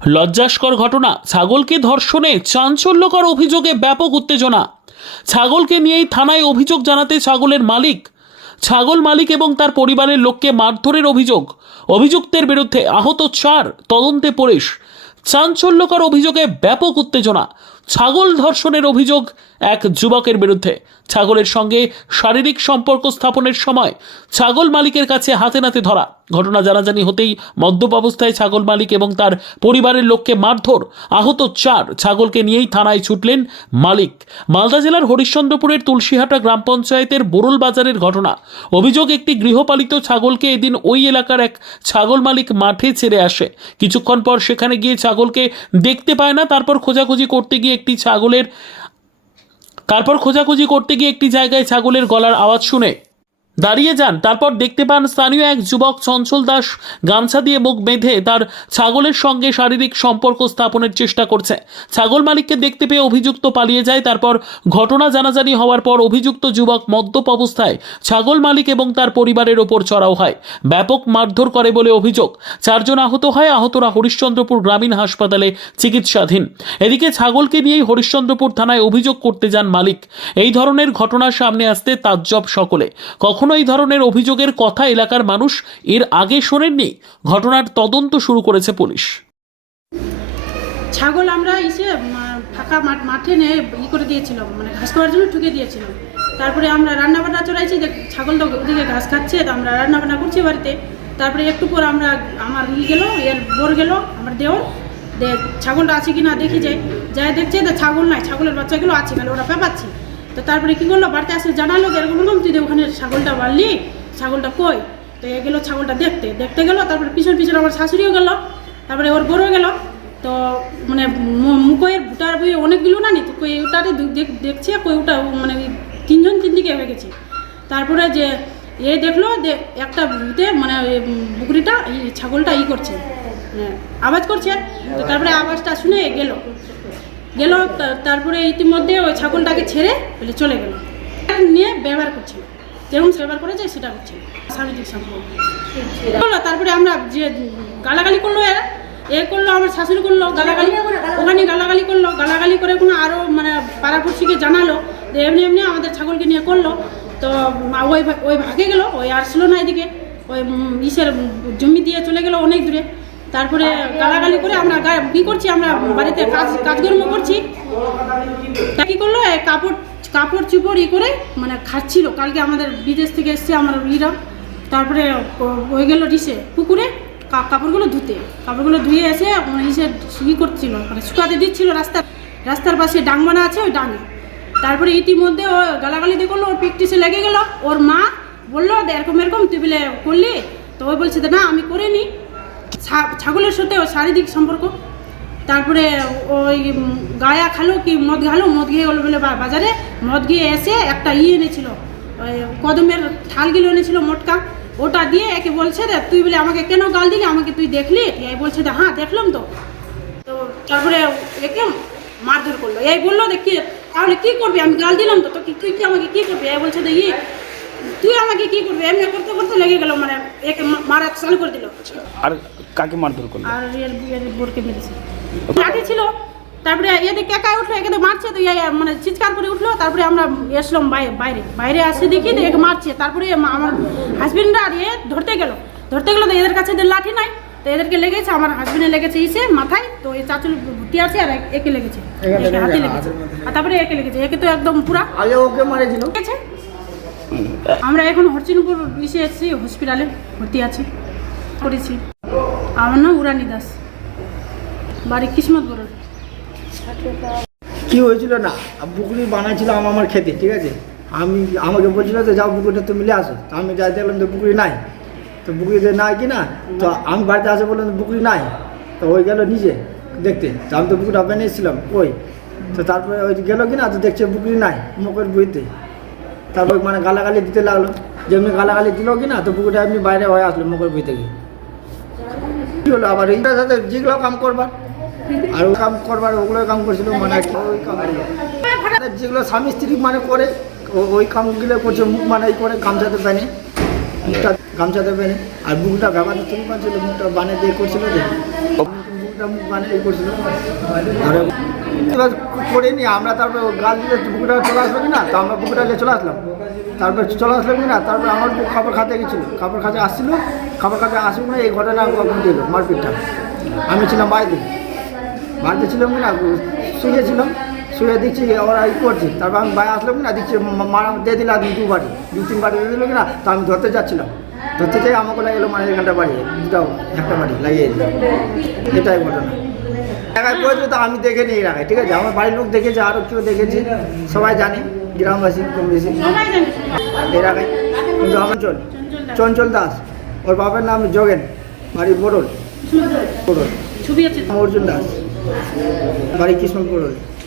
লজ্জাস্কর ঘটনা, ছাগলকে ধর্ষণে চাঞ্চল্যকর অভিযোগে ব্যাপক উত্তেজনা। ছাগলকে নিয়েই থানায় অভিযোগ জানাতে ছাগল মালিক এবং তার পরিবারের লোককে মারধরের অভিযোগ। অভিযুক্তের বিরুদ্ধে আহত 4, তদন্তে পুলিশ। চাঞ্চল্যকর অভিযোগে ব্যাপক উত্তেজনা। ছাগল ধর্ষণের অভিযোগ এক যুবকের বিরুদ্ধে। ছাগলের সঙ্গে শারীরিক সম্পর্ক স্থাপনের সময় ছাগল মালিকের কাছে হাতে নাতে ধরা। ঘটনা জানাজানি হতেই মদ্যপ অবস্থায় ছাগল মালিক এবং তার পরিবারের লোককে মারধর। আহত 4, ছাগলকে নিয়েই থানায় ছুটলেন মালিক। মালদা জেলার হরিশ্চন্দ্রপুরের তুলসীহাটা গ্রাম পঞ্চায়েতের বোরল বাজারের ঘটনা। অভিযোগ, একটি গৃহপালিত ছাগলকে এদিন ওই এলাকার এক ছাগল মালিক মাঠে ছেড়ে আসে। কিছুক্ষণ পর সেখানে গিয়ে ছাগলকে দেখতে পায় না। তারপর খোঁজাখুঁজি করতে গিয়ে একটি জায়গায় ছাগলের গলার আওয়াজ শুনে দাঁড়িয়ে যান। তারপর দেখতে পান স্থানীয় এক যুবক চঞ্চল দাস গামছা দিয়ে মুখ বেঁধে তার ছাগলের সঙ্গে শারীরিক সম্পর্ক স্থাপনের চেষ্টা করছে। ছাগল মালিককে দেখতে পেয়ে অভিযুক্ত পালিয়ে যায়। তারপর ঘটনা জানাজানি হওয়ার পর অভিযুক্ত যুবক মদ্যপ অবস্থায় ছাগল মালিক এবং তার পরিবারের ওপর চড়াও হয়, ব্যাপক মারধর করে বলে অভিযোগ। 4 জন আহত হয়। আহতরা হরিশ্চন্দ্রপুর গ্রামীণ হাসপাতালে চিকিৎসাধীন। এদিকে ছাগলকে নিয়েই হরিশ্চন্দ্রপুর থানায় অভিযোগ করতে যান মালিক। এই ধরনের ঘটনা সামনে আসতে তাজ্জব সকলে। কখনো এই ধরনের অভিযোগের কথা এলাকার মানুষ এর আগে শোনেননি। ঘটনার তদন্ত শুরু করেছে পুলিশ। ছাগল আমরা ফাঁকা মাঠে নিয়ে করে দিয়েছিলাম, মানে ঘাস খাওয়ার জন্য ঠুকে দিয়েছিলাম। তারপরে আমরা রান্নাবান্না চড়াইছি, ছাগলটা ওদিকে ঘাস খাচ্ছে, তো আমরা রান্নাবান্না করছি বাড়িতে। তারপরে একটু পর আমার বোর গেল আমার দেওর, ছাগলটা আছে কি না দেখি যাই দেখছে, তো ছাগল নাই, ছাগলের বাচ্চাগুলো আছে, খালি ওরা পেপাচ্ছে। তো তারপরে কী করলো, বাড়িতে আসে জানালো এরকম তুই ওখানে ছাগলটা বাড়লি, ছাগলটা কই? তো এ গেলো ছাগলটা দেখতে গেলো। তারপরে পিছন আমার শাশুড়িও গেল, তারপরে ওর বড়ও গেল। তো মানে মুখের ভুটার বই অনেকগুলো না নি, তো কই ওটাতে দেখছে, কই ওটা মানে 3 জন 3 দিকে হয়ে গেছে। তারপরে যে দেখলো যে একটা ভূতে মানে বুকরিটা ছাগলটা করছে, আওয়াজ করছে। তো তারপরে আওয়াজটা শুনে গেল। তারপরে ইতিমধ্যে ওই ছাগলটাকে ছেড়ে চলে গেল, নিয়ে ব্যবহার করছিল, যেরকম ব্যবহার করেছে সেটা করছে শারীরিক সম্পর্ক। তারপরে আমরা যে গালাগালি করলো, করলো আমার শাশুড়ি করলো গালাগালি, ওখানে গালাগালি করলো, গালাগালি করে কোনো আরও মানে পাড়াপড়শিকে জানালো যে এমনি আমাদের ছাগলকে নিয়ে করলো। তো ওই ভাগে গেল, ওই আসলো না এদিকে, ওই জমি দিয়ে চলে গেল অনেক দূরে। তারপরে গালাগালি করে আমরা কী করছি, আমরা বাড়িতে কাজকর্ম করছি, কী করলো কাপড় চুপড় করে মানে খাচ্ছিল। কালকে আমাদের বিদেশ থেকে এসছে আমার ইরা। তারপরে হয়ে গেল পুকুরে কাপড়গুলো ধুয়ে এসে করছিল, মানে শুকাতে দিচ্ছিল রাস্তার পাশে ডাংবানা আছে, ওই ডাঙে। তারপরে ইতিমধ্যে ও গালাগালি দিয়ে করলো, ওর পিকটিসে লেগে গেল। ওর মা বললো এরকম তুই বলে করলি? তো ওই বলছে না আমি করিনি, ছাগলের সাথে ওই শারীরিক সম্পর্ক। তারপরে ওই গায়া খালো কি মদ খেয়ে হলো বলে বাজারে মদ গিয়ে এসে একটা এনেছিল, ওই কদমের ঠালগুলো এনেছিল মোটকা, ওটা দিয়ে একে বলছে তুই বলে আমাকে কেন গাল দিলি, আমাকে তুই দেখলি? এই বলছে হ্যাঁ দেখলাম তো। তারপরে একে মারধর করলো, এই বললো দেখি তাহলে কী করবি, আমি গাল দিলাম তো তুই কি আমাকে কী করবি? এই বলছে তুই আমাকে কী করবি? এমনি করতে লেগে গেল, মানে একে মারা চালু করে দিল। আর কাকে মারধর করলো? আর বোরকে মেরেছে, লাঠি ছিল। তারপরে এদিকে একাই উঠলো, একে তো মারছে, তো মানে চিৎকার করে উঠলো। তারপরে আমরা এসলাম বাইরে আসে দেখি তো একে মারছে। তারপরে আমার হাজবেন্ডরা আর ধরতে গেল, তো এদের কাছে লাঠি নাই, তো এদেরকে লেগেছে, আমার হাজবেন্ডে লেগেছে মাথায়, তো এই চাচুর ভর্তি আছে, আর একে লেগেছে হাতে লেগেছে, আর তারপরে একে লেগেছে, একে তো একদম পুরা ওকে মারেছিল। আমরা এখন হরিশ্চন্দ্রপুর এসেছি, হসপিটালে ভর্তি আছি করেছি। আমার নাম উরানি দাস, বাড়ি কিসমত বড়। কি হয়েছিল না, পুকুরি বানাইছিল আমার খেতে, ঠিক আছে। আমাকে বলছিল যে যাও পুকুরটা তুমি নিয়ে আসো। তো আমি যাই দেখলাম তো পুকুরি নাই, তো পুকুরিতে নাই কি না, তো আমি বাড়িতে আসে বললাম পুকুরি নাই। তো ওই গেল নিজে দেখতে, তো আমি তো পুকুরটা বানিয়েছিলাম ওই। তো তারপরে ওই গেলো কি না, তো দেখছে পুকুরি নাই মুখের বইতে। তারপর মানে গালাগালি দিতে লাগলো, যেমনি গালাগালি দিল কি না, তো পুকুরটা এমনি বাইরে হয়ে আসলো মুখের বই থেকে। কী হলো আবার এইটার সাথে যেগুলো কাম করবার আর ওই কাম করবার ওগুলো কাম করছিল, মানে ওই কাম যেগুলো স্বামী স্ত্রী মানে করে ওই কামগুলো করছে। মুখ মানে করে গামছাতে পেনে, মুখটা গামছাতে পেনে, আর বুকটা ব্যবহার তৈরি করছিল, মুখটা বানিয়ে দিয়ে করছিল। একটা মুখ মানে এই করছিল আর এবার করিনি আমরা। তারপরে গাল দিলে বুকুটা চলে আসলো কি না, তো আমরা বুকুটা নিয়ে চলে আসলাম। তারপরে চলে আসলো কি না, তারপরে আমার বুক খাবার খাতে গেছিলো, খাবার খাতে আসছিল, খাবার খাতে আসুক না এই ঘটনা ঘটেছিল মারপিটটা। আমি ছিলাম বাড়িতে ছিলাম কি না, শুয়েছিলাম, শুয়ে দেখছি ওরা ই করছে। তারপর আমি বাইরে আসলাম কি না, দেখছি মারা দিয়ে দিল দু তিন বাড়ি দিয়ে দিল কি না, তো আমি ধরতে যাচ্ছিলাম, ধরতে যাই আমাকে লাগলো মানে এখানটা বাড়ি দুটাও একটা বাড়ি লাগিয়ে দিল। এটাই ঘটনা। এলাকায় পড়েছে তো আমি দেখে নিই এলাকায়, ঠিক আছে, আমার বাড়ির লোক দেখেছে, আরও কেউ দেখেছে, সবাই জানে, গ্রামবাসী কম বেশি সবাই জানে। এলাকায়। কিন্তু আমার চঞ্চল দাস, ওর বাবার নাম যোগেন, বাড়ি বোরল, ছবি আছে তো? অর্জুন দাস, বাড়ি কৃষ্ণ বোরল।